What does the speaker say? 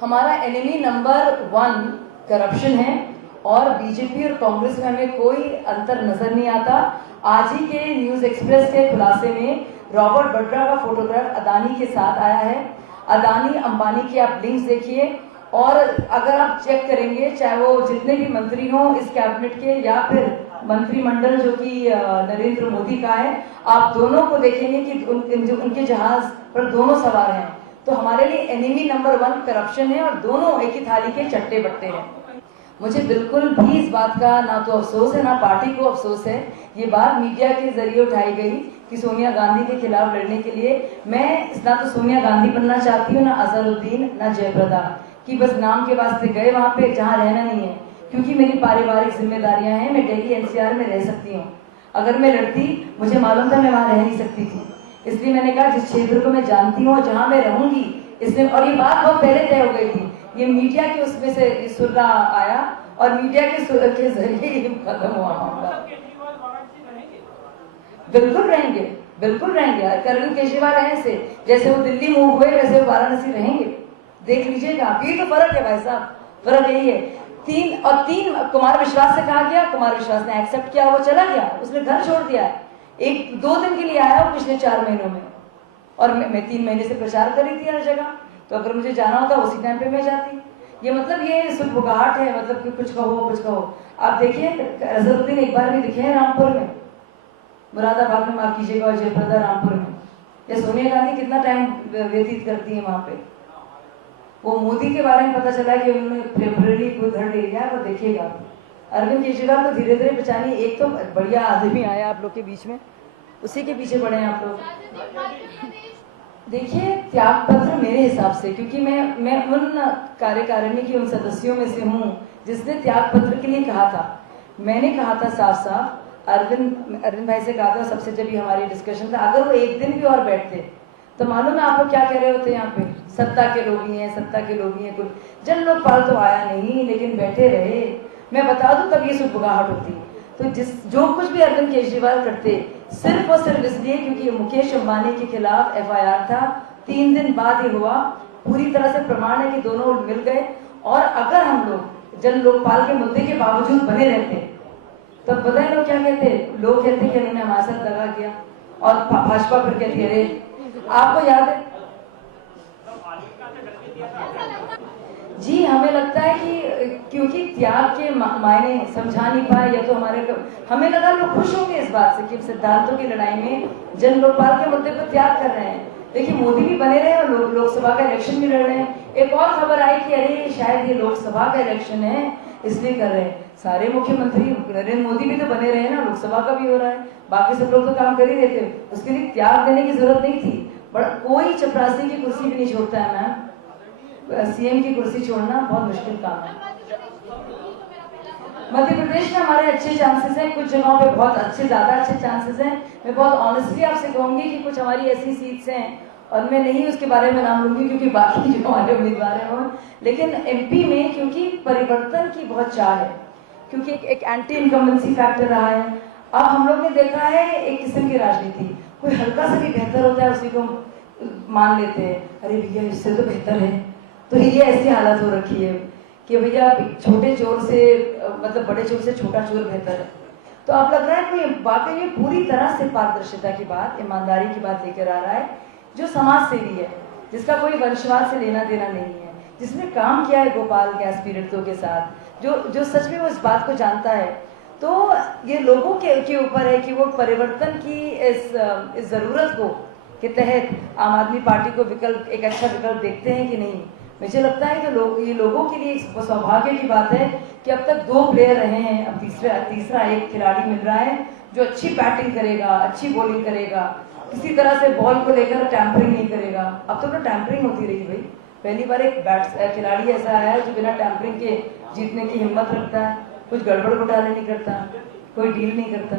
हमारा enemy number 1 corruption है और बीजेपी और कांग्रेस में हमें कोई अंतर नजर नहीं आता। आज ही के न्यूज एक्सप्रेस के खुलासे में रॉबर्ट वड्रा का फोटोग्राफ अदानी के साथ आया है। अदानी अंबानी की आप लिंक्स देखिए और अगर आप चेक करेंगे, चाहे वो जितने भी मंत्री हों इस कैबिनेट के या फिर मंत्रिमंडल जो कि नरेंद्र मोदी का है, आप दोनों को देखेंगे कि उनके जहाज पर दोनों सवार हैं। तो हमारे लिए एनिमी नंबर 1 करप्शन है और दोनों एक ही थाली के चट्टे बट्टे हैं। मुझे बिल्कुल भी इस बात का ना तो अफसोस है ना पार्टी को अफसोस है। ये बात मीडिया के जरिए उठाई गई कि सोनिया गांधी के खिलाफ लड़ने के लिए मैं ना तो सोनिया गांधी बनना चाहती हूँ, ना अजहरुद्दीन, ना जयप्रदा, कि बस नाम के वास्ते गए वहां पे जहाँ रहना नहीं है, क्योंकि मेरी पारिवारिक जिम्मेदारियां हैं। मैं दिल्ली एनसीआर में रह सकती हूँ। अगर मैं लड़ती, मुझे मालूम था मैं वहां रह नहीं सकती थी, इसलिए मैंने कहा जिस क्षेत्र को मैं जानती हूँ जहां मैं रहूंगी इसमें। और ये बात बहुत पहले तय हो गई थी, ये मीडिया के उसमें से सुर्रा आया और मीडिया के जरिए ये खत्म हुआ मामला। बिल्कुल रहेंगे, बिल्कुल रहेंगे। अरविंद केजरीवाल हैं से जैसे वो दिल्ली मूव हुए वैसे वो वाराणसी रहेंगे। देख लीजिएगा आप, यही तो फर्क है भाई साहब, फर्क यही है। 3 कुमार विश्वास से कहा गया, कुमार विश्वास ने एक्सेप्ट किया, वो चला गया, उसने घर छोड़ दिया है। 1-2 दिन के लिए आया वो पिछले 4 महीनों में, और मैं 3 महीने से प्रचार कर रही थी हर जगह। तो अगर मुझे जाना होता उसी टाइम पे मैं जाती। ये मतलब ये सुबगाहट है, मतलब कि कुछ कहो कुछ कहो। आप देखिए अजहरुद्दीन एक बार भी दिखे हैं रामपुर में, मुरादाबाद में, माफ कीजिएगा, और जयप्रदा रामपुर में। या सोनिया गांधी कितना टाइम व्यतीत करती है वहां पे। वो मोदी के बारे में पता चला कि उन्होंने फेब्रुवरी को धड़ ले लिया, वो देखिएगा। अरविंद केजरीवाल को धीरे धीरे पहचानिए। एक तो बढ़िया आदमी आया आप लोग के बीच में, उसी के पीछे पड़े हैं आप लोग। देखिए त्याग पत्र मेरे हिसाब से, क्योंकि मैं उन कार्यकारिणी की उन सदस्यों में से हूँ जिसने त्याग पत्र के लिए कहा था। मैंने कहा था साफ साफ, अरविंद भाई से कहा था सबसे, जब हमारी डिस्कशन था, अगर वो एक दिन भी और बैठते तो मालूम है आपको क्या कह रहे होते यहाँ पे, सत्ता के लोग ही हैं, सत्ता के लोग ही हैं। कुछ जन लोकपाल तो आया नहीं लेकिन बैठे रहे। मैं बता दूं तब ये सुबगाहट होती। तो जो कुछ भी अरविंद केजरीवाल करते सिर्फ और सिर्फ इसलिए क्योंकि मुकेश अंबानी के खिलाफ FIR था। 3 दिन बाद ये हुआ। पूरी तरह से प्रमाण है कि दोनों मिल गए। और अगर हम लोग जन लोकपाल के मुद्दे के बावजूद बने रहते तो पता है लोग क्या कहते, लोग कहते कि उन्होंने हमारे साथ दगा किया, और भाजपा फिर कहती है अरे आपको याद है जी। हमें लगता है कि क्योंकि त्याग के मायने समझा नहीं पाए, या तो हमें लगा लोग खुश होंगे इस बात से कि सिद्धांतों की लड़ाई में जन लोकपाल के मुद्दे पर त्याग कर रहे हैं। देखिए मोदी भी बने रहे और लोकसभा का इलेक्शन भी लड़ रहे हैं। एक और खबर आई कि अरे शायद ये लोकसभा का इलेक्शन है इसलिए कर रहे हैं। सारे मुख्यमंत्री, नरेंद्र मोदी भी तो बने रहे ना, लोकसभा का भी हो रहा है, बाकी सब लोग तो काम कर ही रहे थे, उसके लिए त्याग देने की जरूरत नहीं थी। बट कोई चपरासी की कुर्सी भी नहीं छोड़ता है मैम, CM की कुर्सी छोड़ना बहुत मुश्किल काम है। मध्य प्रदेश में हमारे अच्छे चांसेस हैं, कुछ जगहों पे बहुत अच्छे, ज्यादा अच्छे चांसेस हैं। मैं बहुत ऑनेस्टली आपसे कहूंगी कि कुछ हमारी ऐसी सीट्स हैं, और मैं नहीं उसके बारे में नाम लूंगी क्योंकि बाकी जो हमारे उम्मीदवार हैं वो, लेकिन MP में क्योंकि परिवर्तन की बहुत चाह है, क्योंकि एक एंटी इनकम्बेंसी फैक्टर रहा है। अब हम लोग ने देखा है एक किस्म की राजनीति, कोई हल्का सा भी बेहतर होता है उसी को मान लेते हैं, अरे भैया इससे तो बेहतर है। तो ये ऐसी हालत हो रखी है कि भैया छोटे चोर से, मतलब बड़े चोर से छोटा चोर बेहतर है। तो अब लग रहा है कोई वाकई में पूरी तरह से पारदर्शिता की बात, ईमानदारी की बात लेकर आ रहा है, जो समाज सेवी है, जिसका कोई वंशवाद से लेना देना नहीं है, जिसने काम किया है भोपाल गैस पीड़ितों के साथ, जो सच में वो इस बात को जानता है। तो ये लोगों के ऊपर है कि वो परिवर्तन की इस जरूरत को के तहत आम आदमी पार्टी को विकल्प, एक अच्छा विकल्प देखते हैं कि नहीं। मुझे लगता है कि ये लोगों के लिए सौभाग्य की बात है कि अब तक 2 प्लेयर रहे हैं, अब तीसरा एक खिलाड़ी मिल रहा है जो अच्छी बैटिंग करेगा, अच्छी बॉलिंग करेगा, किसी तरह से बॉल को लेकर टैंपरिंग नहीं करेगा। अब तो टैंपरिंग होती रही भाई, पहली बार एक खिलाड़ी ऐसा आया है जो बिना टैंपरिंग के जीतने की हिम्मत रखता है, कुछ गड़बड़ घोटाले नहीं करता, कोई डील नहीं करता।